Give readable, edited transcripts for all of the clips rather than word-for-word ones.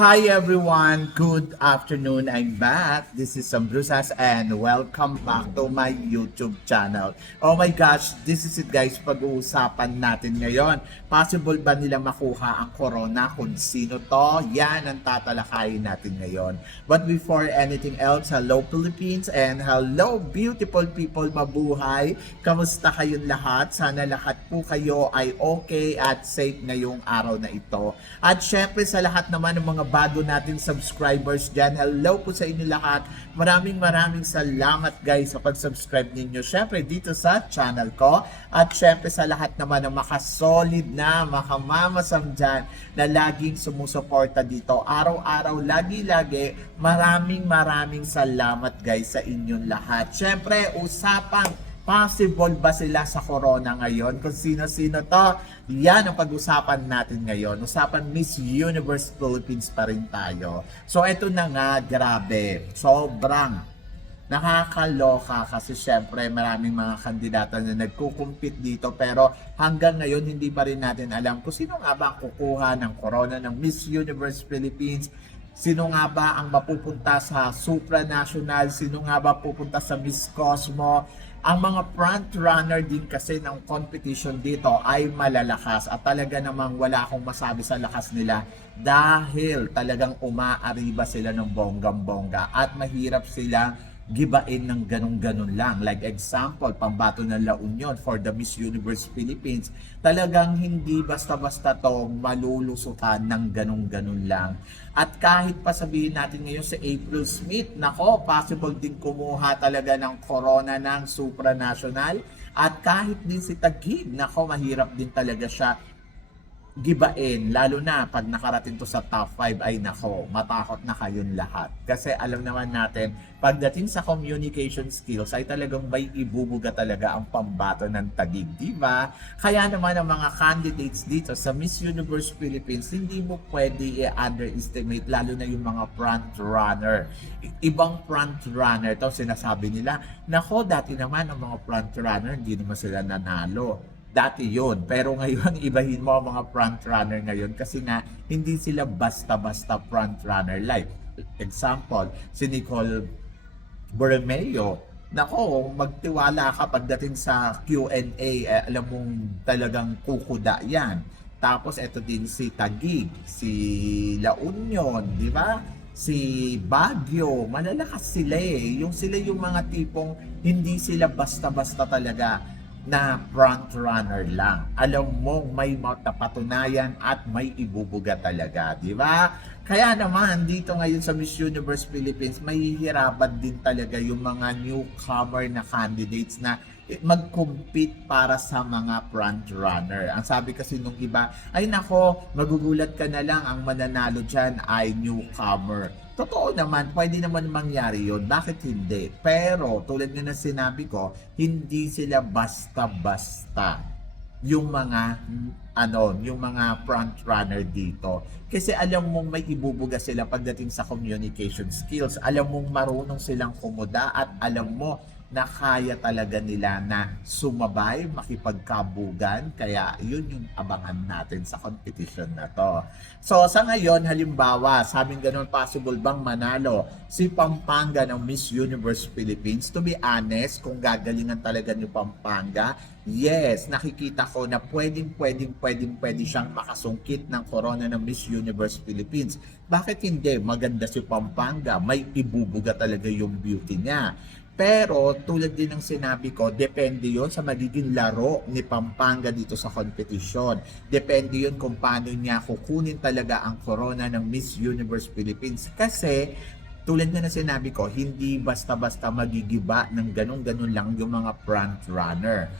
Hi everyone, good afternoon. I'm back. This is Sam Brusas and welcome back to my YouTube channel. Oh my gosh, this is it guys, pag-uusapan natin ngayon. Possible ba nila makuha ang corona kung sino to? Yan ang tatalakayin natin ngayon. But before anything else, hello Philippines and hello beautiful people, mabuhay. Kamusta kayong lahat? Sana lahat po kayo ay okay at safe ngayong araw na ito. At syempre sa lahat naman ng mga bago natin subscribers dyan, hello po sa inyo lahat. Maraming salamat guys sa pag-subscribe ninyo. Syempre dito sa channel ko. At syempre sa lahat naman ng makasolid na, makamamasam dyan na laging sumusuporta dito. Araw-araw, lagi-lagi, maraming salamat guys sa inyong lahat. Syempre, usapang possible ba sila sa corona ngayon? Kung sino-sino to, yan ang pag-usapan natin ngayon. Usapan Miss Universe Philippines pa rin tayo. So, eto na nga, grabe. Sobrang nakakaloka kasi syempre maraming mga kandidata na nagkukumpit dito pero hanggang ngayon hindi pa rin natin alam kung sino nga ba ang kukuha ng corona ng Miss Universe Philippines. Sino nga ba ang mapupunta sa supranational? Sino nga ba pupunta sa Miss Cosmo? Ang mga front runner din kasi ng competition dito ay malalakas at talaga namang wala akong masabi sa lakas nila dahil talagang umaariba sila ng bonggang-bongga at mahirap sila gibain ng ganun-ganun lang. Like example, pambato ng La Union for the Miss Universe Philippines. Talagang hindi basta-basta to malulusutan ng ganun-ganun lang. At kahit pa sabihin natin ngayon sa April Smith, nako, possible din kumuha talaga ng corona ng supranational. At kahit din si Taguig, nako, mahirap din talaga siya gibain, lalo na pag nakarating to sa top 5 ay nako, matakot na kayong lahat. Kasi alam naman natin, pagdating sa communication skills ay talagang may ibubuga talaga ang pambato ng Taguig, di ba? Kaya naman ang mga candidates dito sa Miss Universe Philippines, hindi mo pwede i-underestimate, lalo na yung mga front runner. Ibang front runner, to sinasabi nila, nako, dati naman ang mga front runner, hindi naman sila nanalo. Dati yun. Pero ngayon, ibahin mo ang mga front runner ngayon kasi nga, hindi sila basta-basta front runner. Like, example, si Nicole Borromeo. Nako, magtiwala ka pagdating sa Q&A, alam mong talagang kukuda yan. Tapos, eto din si Taguig, si La Union, di ba? Si Baguio, malalakas sila eh. Sila yung mga tipong hindi sila basta-basta talaga na front runner lang. Alam mong may mapatunayan at may ibubuga talaga, di ba? Kaya naman dito ngayon sa Miss Universe Philippines, mahihirapan din talaga yung mga newcomer na candidates na mag-compete para sa mga front runner. Ang sabi kasi nung iba, ay nako, magugulat ka na lang, ang mananalo dyan ay newcomer. Totoo naman, pwede naman mangyari yon. Bakit hindi? Pero tulad nga na sinabi ko, hindi sila basta-basta yung mga yung mga front runner dito. Kasi alam mong may ibubuga sila pagdating sa communication skills. Alam mong marunong silang kumuda at alam mo na kaya talaga nila na sumabay, makipagkabugan. Kaya yun yung abangan natin sa competition na to. So sa ngayon, halimbawa, sabing ganun, possible bang manalo si Pampanga ng Miss Universe Philippines? To be honest, kung gagalingan talaga ni Pampanga, yes, nakikita ko na pwede siyang makasungkit ng corona ng Miss Universe Philippines. Bakit hindi? Maganda si Pampanga, may ibubuga talaga yung beauty niya. Pero tulad din ng sinabi ko, depende yon sa magiging laro ni Pampanga dito sa competition. Depende yon kung paano niya kukunin talaga ang corona ng Miss Universe Philippines. Kasi tulad na sinabi ko, hindi basta-basta magigiba ng ganun-ganun lang yung mga front runner.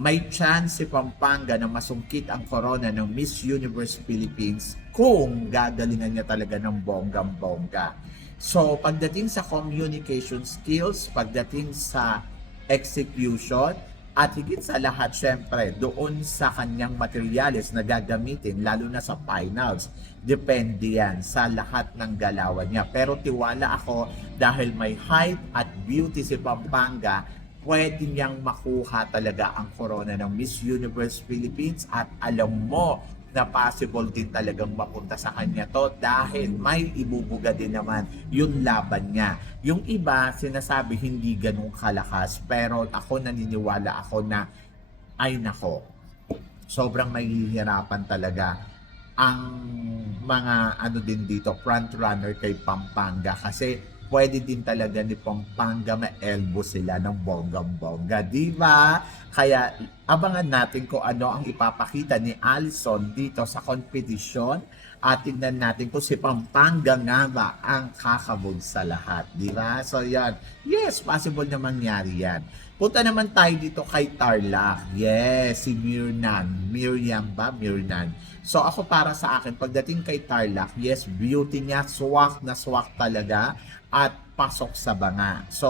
May chance si Pampanga na masungkit ang corona ng Miss Universe Philippines kung gagalingan niya talaga ng bonggang-bongga. So, pagdating sa communication skills, pagdating sa execution, at higit sa lahat, syempre, doon sa kanyang materials na gagamitin, lalo na sa finals, depende yan sa lahat ng galawan niya. Pero tiwala ako, dahil may height at beauty si Pampanga, pwede niyang makuha talaga ang corona ng Miss Universe Philippines at alam mo, na possible din talagang mapunta sa kanya to dahil may ibubuga din naman yung laban niya. Yung iba, sinasabi hindi ganun kalakas, pero ako naniniwala ako na ay nako, sobrang mahihirapan talaga ang mga ano din dito, front runner kay Pampanga kasi pwede din talaga ni Pampanga ma-elbow sila ng bonggang-bongga, di ba? Kaya abangan natin kung ano ang ipapakita ni Alison dito sa kompetisyon at tignan natin kung si Pampanga nga ba ang kakabog sa lahat, di ba? So yan, yes, possible na mangyari yan. Punta naman tayo dito kay Tarlac. Yes, si Miriam ba? Mirnan. So ako para sa akin, pagdating kay Tarlac, yes, beauty niya, swak na swak talaga at pasok sa banga. So,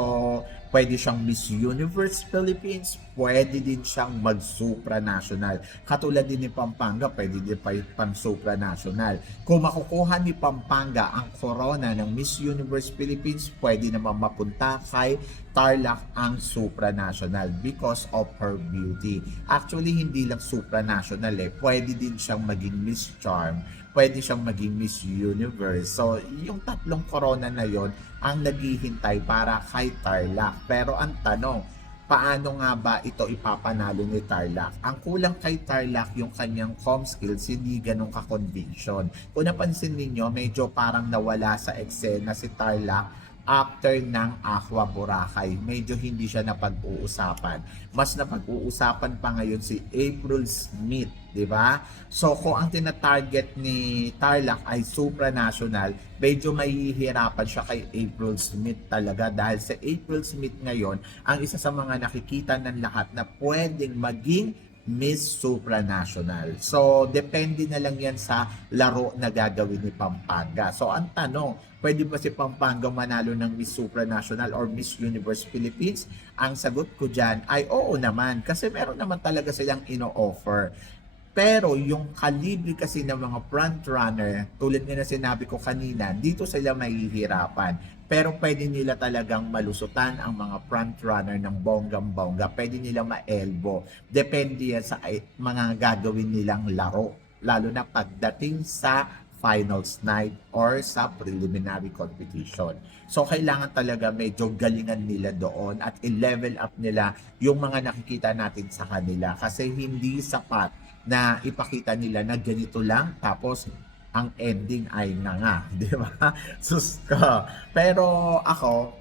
pwede siyang Miss Universe Philippines, pwede din siyang mag-supranational. Katulad din ni Pampanga, pwede din pa pang-supranational. Kung makukuha ni Pampanga ang corona ng Miss Universe Philippines, pwede naman mapunta kay Tarlac ang supranational because of her beauty. Actually, hindi lang supranational pwede din siyang maging Miss Charm, pwede siyang maging Miss Universe. So, yung tatlong corona na yon ang naghihintay para kay Tarlac. Pero ang tanong, paano nga ba ito ipapanalo ni Tarlac? Ang kulang kay Tarlac yung kanyang comm skills, hindi ganun ka-conviction. Kung napansin ninyo, medyo parang nawala sa eksena si Tarlac after ng Aqua Boracay. Medyo hindi siya napag-uusapan. Mas napag-uusapan pa ngayon si April Smith, di ba? So kung ang tina-target ni Tarlac ay supranational, medyo mahihirapan siya kay April Smith talaga dahil si April Smith ngayon ang isa sa mga nakikita ng lahat na pwedeng maging Miss Supranational. So, depende na lang yan sa laro na gagawin ni Pampanga. So, ang tanong, pwede ba si Pampanga manalo ng Miss Supranational or Miss Universe Philippines? Ang sagot ko dyan ay oo naman kasi meron naman talaga silang ino-offer. Pero yung kalibre kasi ng mga front runner, tulad nga na sinabi ko kanina, dito sila mahihirapan. Pero pwede nila talagang malusutan ang mga front runner ng bonggang-bongga. Pwede nila ma-elbow. Depende yan sa mga gagawin nilang laro. Lalo na pagdating sa finals night or sa preliminary competition. So, kailangan talaga medyo galingan nila doon at i-level up nila yung mga nakikita natin sa kanila. Kasi hindi sapat na ipakita nila na ganito lang tapos ang ending ay nga, di ba? Sus ko. Pero ako,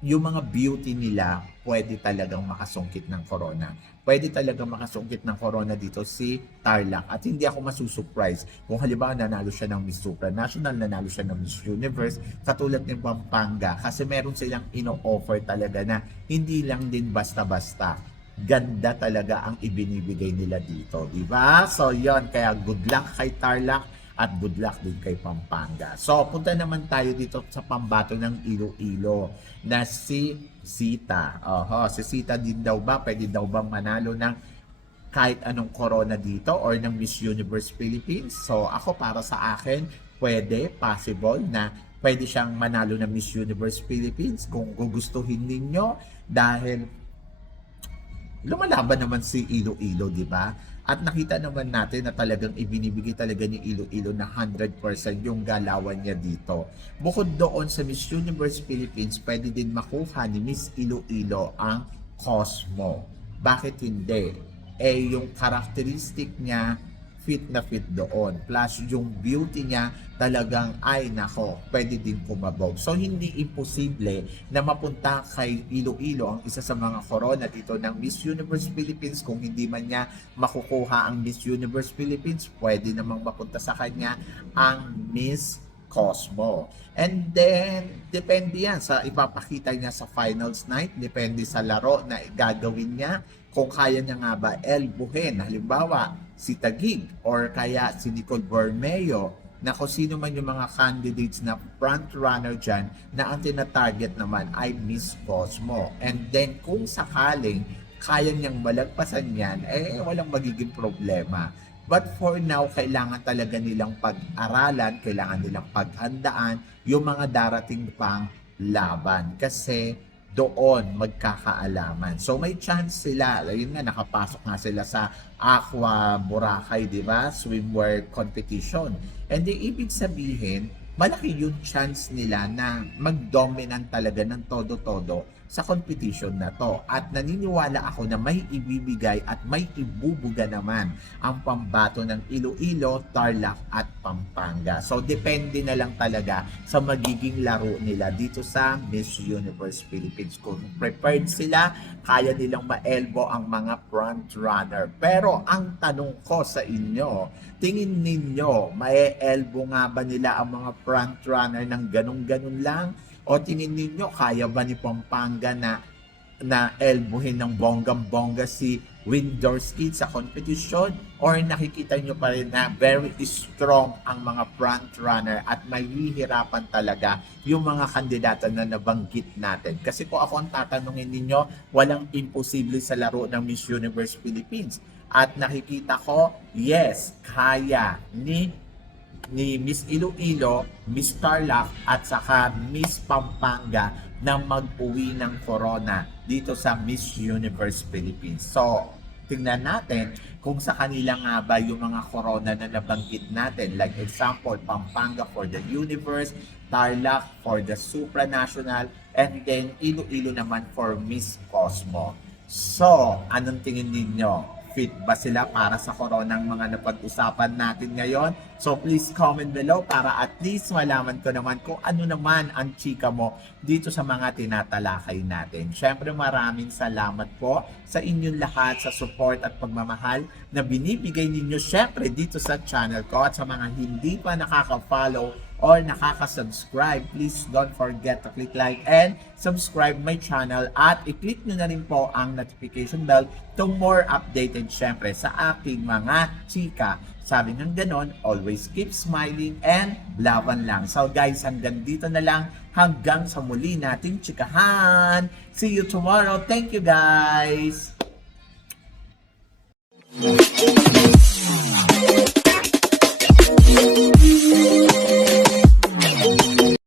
yung mga beauty nila, pwede talagang makasungkit ng corona. Pwede talagang makasungkit ng corona dito si Tarlac. At hindi ako masusurprise kung halimbawa nanalo siya ng Miss Supranational, nanalo siya ng Miss Universe, katulad ng Pampanga. Kasi meron silang ino-offer talaga na hindi lang din basta-basta. Ganda talaga ang ibinibigay nila dito, di ba? So, yon, kaya good luck kay Tarlac at good luck din kay Pampanga. So, punta naman tayo dito sa pambato ng Iloilo na si Sita. Si Sita din daw ba, pwede daw bang manalo ng kahit anong corona dito or ng Miss Universe Philippines? So, ako para sa akin, pwede, possible na pwede siyang manalo ng Miss Universe Philippines kung gugustuhin ninyo dahil lumalaban naman si Iloilo, di ba? At nakita naman natin na talagang ibinibigay talaga ni Iloilo na 100% yung galawan niya dito. Bukod doon sa Miss Universe Philippines, pwede din makuha ni Miss Iloilo ang Cosmo. Bakit hindi? Yung karakteristik niya, fit na fit doon. Plus, yung beauty niya talagang, ay nako, pwede din kumabog. So, hindi imposible na mapunta kay Iloilo ang isa sa mga corona dito ng Miss Universe Philippines. Kung hindi man niya makukuha ang Miss Universe Philippines, pwede namang mapunta sa kanya ang Miss Cosmo. And then, depende yan sa ipapakita niya sa finals night, depende sa laro na gagawin niya, kung kaya niya nga ba elbuhin, halimbawa, si Taguig or kaya si Nicole Bermeo, na kung sino man yung mga candidates na front runner dyan na ang tina-target naman ay Miss Cosmo. And then, kung sakaling kaya niyang malagpasan yan, walang magiging problema. But for now, kailangan talaga nilang pag-aralan, kailangan nilang paghandaan yung mga darating pang laban. Kasi doon magkakaalaman. So may chance sila, ayun nga, nakapasok nga sila sa Aqua Boracay, di ba? Swimwear competition. And di ibig sabihin, malaki yung chance nila na mag-dominant talaga ng todo-todo sa competition na to. At naniniwala ako na may ibibigay at may ibubuga naman ang pambato ng Iloilo, Tarlac at Pampanga. So depende na lang talaga sa magiging laro nila dito sa Miss Universe Philippines. Kung prepared sila, kaya nilang ma-elbow ang mga front runner. Pero ang tanong ko sa inyo, tingin ninyo, may-elbow nga ba nila ang mga front runner ng ganun-ganun lang? O tingin ninyo, kaya ba ni Pampanga na elbowin ng bonggang-bongga si Windorski sa competition? Or nakikita nyo pa rin na very strong ang mga front runner at mahihirapan talaga yung mga kandidata na nabanggit natin? Kasi kung ako ang tatanungin ninyo, walang imposible sa laro ng Miss Universe Philippines. At nakikita ko, yes, kaya ni Miss Iloilo, Miss Tarlac at saka Miss Pampanga na mag-uwi ng corona dito sa Miss Universe Philippines. So, tingnan natin kung sa kanila nga ba yung mga corona na nabanggit natin. Like example, Pampanga for the Universe, Tarlac for the Supranational, and then Iloilo naman for Miss Cosmo. So, anong tingin ninyo? Fit ba sila para sa koronang mga napag-usapan natin ngayon? So please comment below para at least malaman ko naman kung ano naman ang chika mo dito sa mga tinatalakay natin. Syempre maraming salamat po sa inyong lahat sa support at pagmamahal na binibigay ninyo syempre dito sa channel ko, at sa mga hindi pa nakaka-follow or nakaka-subscribe, please don't forget to click like and subscribe my channel at i-click nyo na rin po ang notification bell to more updated syempre sa aking mga chika. Sabi ng ganon, always keep smiling and laban lang. So guys, hanggang dito na lang, hanggang sa muli nating chikahan. See you tomorrow. Thank you guys!